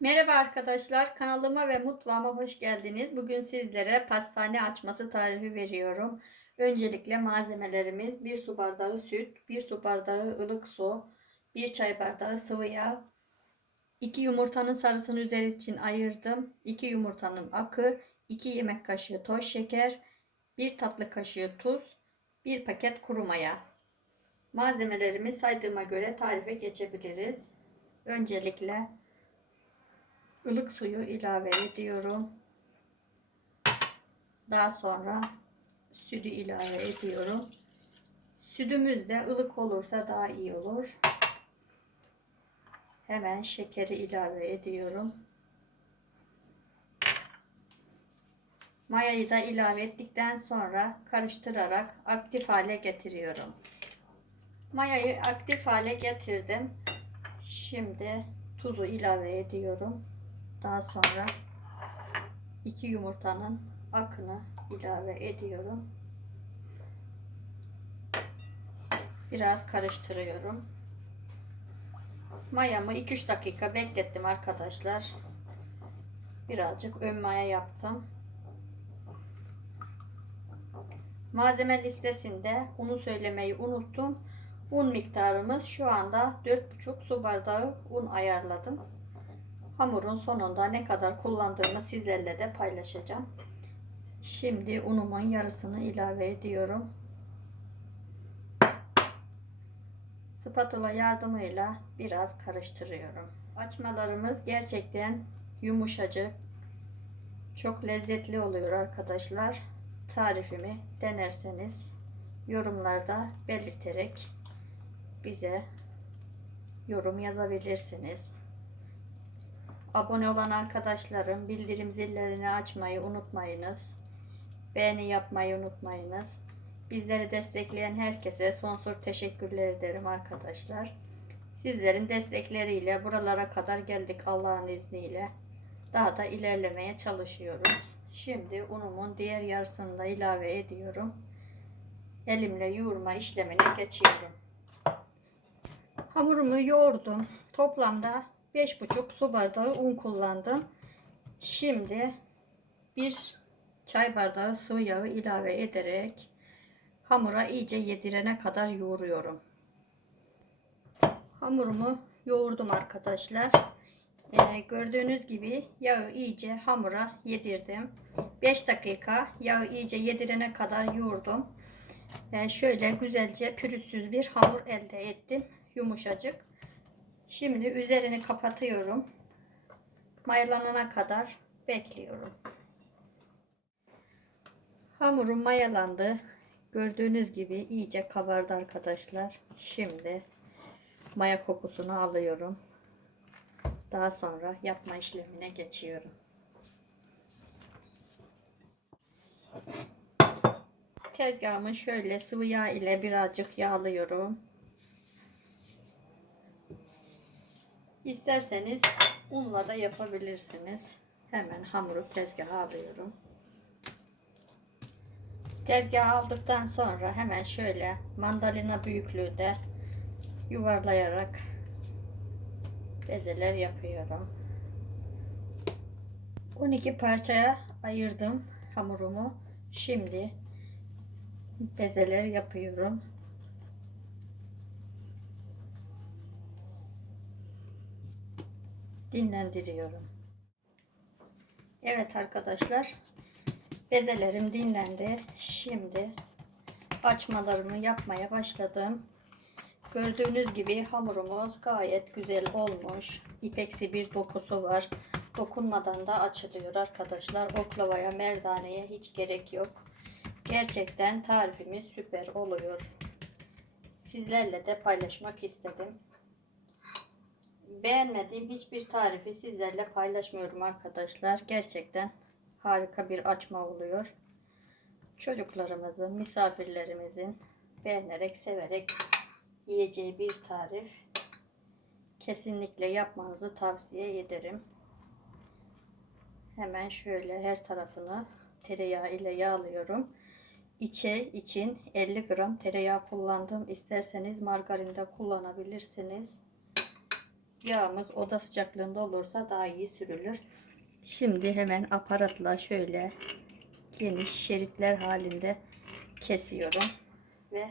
Merhaba arkadaşlar, kanalıma ve mutfağıma hoş geldiniz. Bugün sizlere pastane açması tarifi veriyorum. Öncelikle malzemelerimiz 1 su bardağı süt, 1 su bardağı ılık su, 1 çay bardağı sıvı yağ, 2 yumurtanın sarısını üzeri için ayırdım, 2 yumurtanın akı, 2 yemek kaşığı toz şeker, 1 tatlı kaşığı tuz, 1 paket kuru maya. Malzemelerimi saydığıma göre tarife geçebiliriz. Öncelikle ılık suyu ilave ediyorum. Daha sonra sütü ilave ediyorum. Sütümüz de ılık olursa daha iyi olur. Hemen şekeri ilave ediyorum. Mayayı da ilave ettikten sonra karıştırarak aktif hale getiriyorum. Mayayı aktif hale getirdim. Şimdi tuzu ilave ediyorum. Daha sonra iki yumurtanın akını ilave ediyorum. Biraz karıştırıyorum. Mayamı 2-3 dakika beklettim arkadaşlar. Birazcık ön maya yaptım. Malzeme listesinde unu söylemeyi unuttum. Un miktarımız şu anda 4,5 su bardağı un ayarladım. Hamurun sonunda ne kadar kullandığımı sizlerle de paylaşacağım. Şimdi unumun yarısını ilave ediyorum. Spatula yardımıyla biraz karıştırıyorum. Açmalarımız gerçekten yumuşacık. Çok lezzetli oluyor arkadaşlar. Tarifimi denerseniz yorumlarda belirterek bize yorum yazabilirsiniz. Abone olan arkadaşlarım bildirim zillerini açmayı unutmayınız. Beğeni yapmayı unutmayınız. Bizleri destekleyen herkese sonsuz teşekkürler ederim arkadaşlar. Sizlerin destekleriyle buralara kadar geldik Allah'ın izniyle. Daha da ilerlemeye çalışıyoruz. Şimdi unumun diğer yarısını da ilave ediyorum. Elimle yoğurma işlemine geçiyorum. Hamurumu yoğurdum. Toplamda 5,5 su bardağı un kullandım. Şimdi bir çay bardağı sıvı yağı ilave ederek hamura iyice yedirene kadar yoğuruyorum. Hamurumu yoğurdum arkadaşlar. Ee, gördüğünüz gibi yağı iyice hamura yedirdim. 5 dakika yağı iyice yedirene kadar yoğurdum. Ee, şöyle güzelce pürüzsüz bir hamur elde ettim. Yumuşacık. Şimdi üzerini kapatıyorum. Mayalanana kadar bekliyorum. Hamurum mayalandı. Gördüğünüz gibi iyice kabardı arkadaşlar. Şimdi maya kokusunu alıyorum. Daha sonra yapma işlemine geçiyorum. Tezgahımı şöyle sıvı yağ ile birazcık yağlıyorum. İsterseniz unla da yapabilirsiniz. Hemen hamuru tezgaha alıyorum. Tezgaha aldıktan sonra hemen şöyle mandalina büyüklüğünde yuvarlayarak bezeler yapıyorum. 12 parçaya ayırdım hamurumu. Şimdi bezeler yapıyorum. Dinlendiriyorum. Evet arkadaşlar bezelerim dinlendi. Şimdi açmalarımı yapmaya başladım. Gördüğünüz gibi hamurumuz gayet güzel olmuş. İpeksi bir dokusu var. Dokunmadan da açılıyor arkadaşlar. Oklavaya, merdaneye hiç gerek yok. Gerçekten tarifimiz süper oluyor. Sizlerle de paylaşmak istedim. Beğenmediğim hiçbir tarifi sizlerle paylaşmıyorum arkadaşlar. Gerçekten harika bir açma oluyor. Çocuklarımızın, misafirlerimizin beğenerek, severek yiyeceği bir tarif. Kesinlikle yapmanızı tavsiye ederim. Hemen şöyle her tarafını tereyağı ile yağlıyorum. İçe için 50 gram tereyağı kullandım. İsterseniz margarin de kullanabilirsiniz. Yağımız oda sıcaklığında olursa daha iyi sürülür. Şimdi hemen aparatla şöyle geniş şeritler halinde kesiyorum ve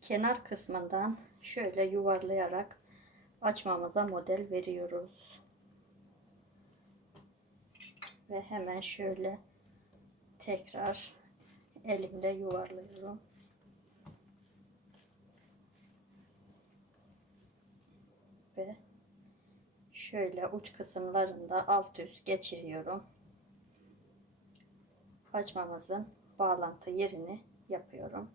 kenar kısmından şöyle yuvarlayarak açmamıza model veriyoruz. Ve hemen şöyle tekrar elimde yuvarlıyorum. Ve şöyle uç kısımlarında alt üst geçiriyorum. Açmamızın bağlantı yerini yapıyorum.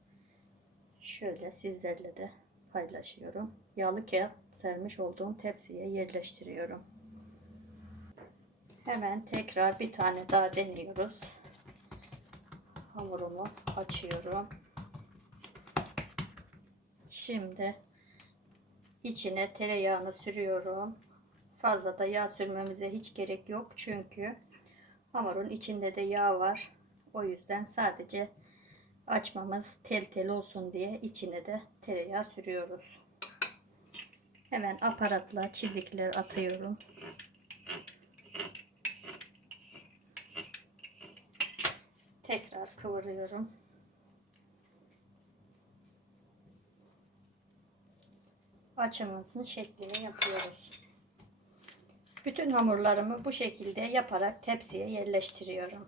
Şöyle sizlerle de paylaşıyorum. Yağlı kağıt sermiş olduğum tepsiye yerleştiriyorum. Hemen tekrar bir tane daha deniyoruz. Hamurumu açıyorum. Şimdi içine tereyağını sürüyorum. Fazla da yağ sürmemize hiç gerek yok çünkü hamurun içinde de yağ var. O yüzden sadece açmamız tel tel olsun diye içine de tereyağı sürüyoruz. Hemen aparatla çizikler atıyorum. Tekrar kıvırıyorum. Açımızın şeklini yapıyoruz. Bütün hamurlarımı bu şekilde yaparak tepsiye yerleştiriyorum.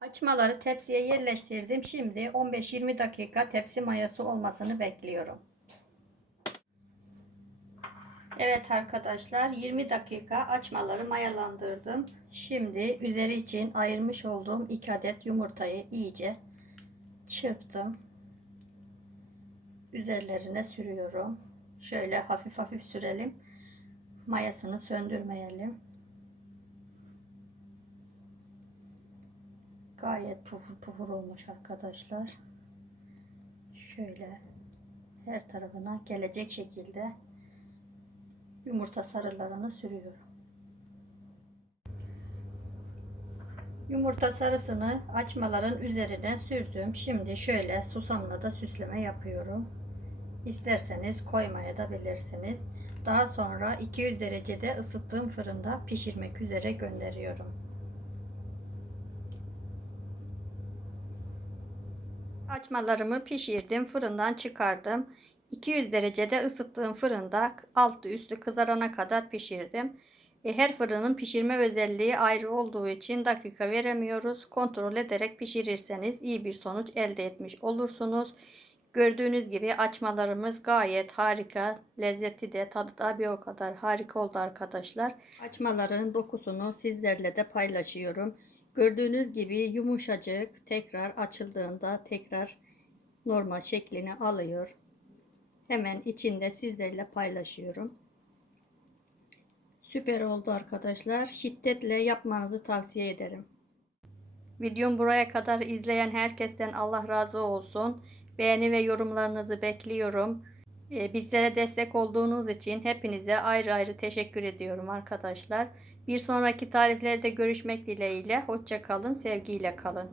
Açmaları tepsiye yerleştirdim. Şimdi 15-20 dakika tepsi mayası olmasını bekliyorum. Evet arkadaşlar 20 dakika açmaları mayalandırdım. Şimdi üzeri için ayırmış olduğum 2 adet yumurtayı iyice çırptım. Üzerlerine sürüyorum. Şöyle hafif hafif sürelim. Mayasını söndürmeyelim. Gayet pufur pufur olmuş arkadaşlar. Şöyle her tarafına gelecek şekilde yumurta sarılarını sürüyorum. Yumurta sarısını açmaların üzerine sürdüm. Şimdi şöyle susamla da süsleme yapıyorum. İsterseniz koymaya da bilirsiniz. Daha sonra 200 derecede ısıttığım fırında pişirmek üzere gönderiyorum. Açmalarımı pişirdim. Fırından çıkardım. 200 derecede ısıttığım fırında altı üstü kızarana kadar pişirdim. E, her fırının pişirme özelliği ayrı olduğu için dakika veremiyoruz. Kontrol ederek pişirirseniz iyi bir sonuç elde etmiş olursunuz. Gördüğünüz gibi açmalarımız gayet harika. Lezzeti de tadı da bir o kadar harika oldu arkadaşlar. Açmaların dokusunu sizlerle de paylaşıyorum. Gördüğünüz gibi yumuşacık tekrar açıldığında tekrar normal şeklini alıyor. Hemen içinde sizlerle paylaşıyorum. Süper oldu arkadaşlar. Şiddetle yapmanızı tavsiye ederim. Videom buraya kadar izleyen herkesten Allah razı olsun. Beğeni ve yorumlarınızı bekliyorum. Ee, bizlere destek olduğunuz için hepinize ayrı ayrı teşekkür ediyorum arkadaşlar. Bir sonraki tariflerde görüşmek dileğiyle. Hoşça kalın, sevgiyle kalın.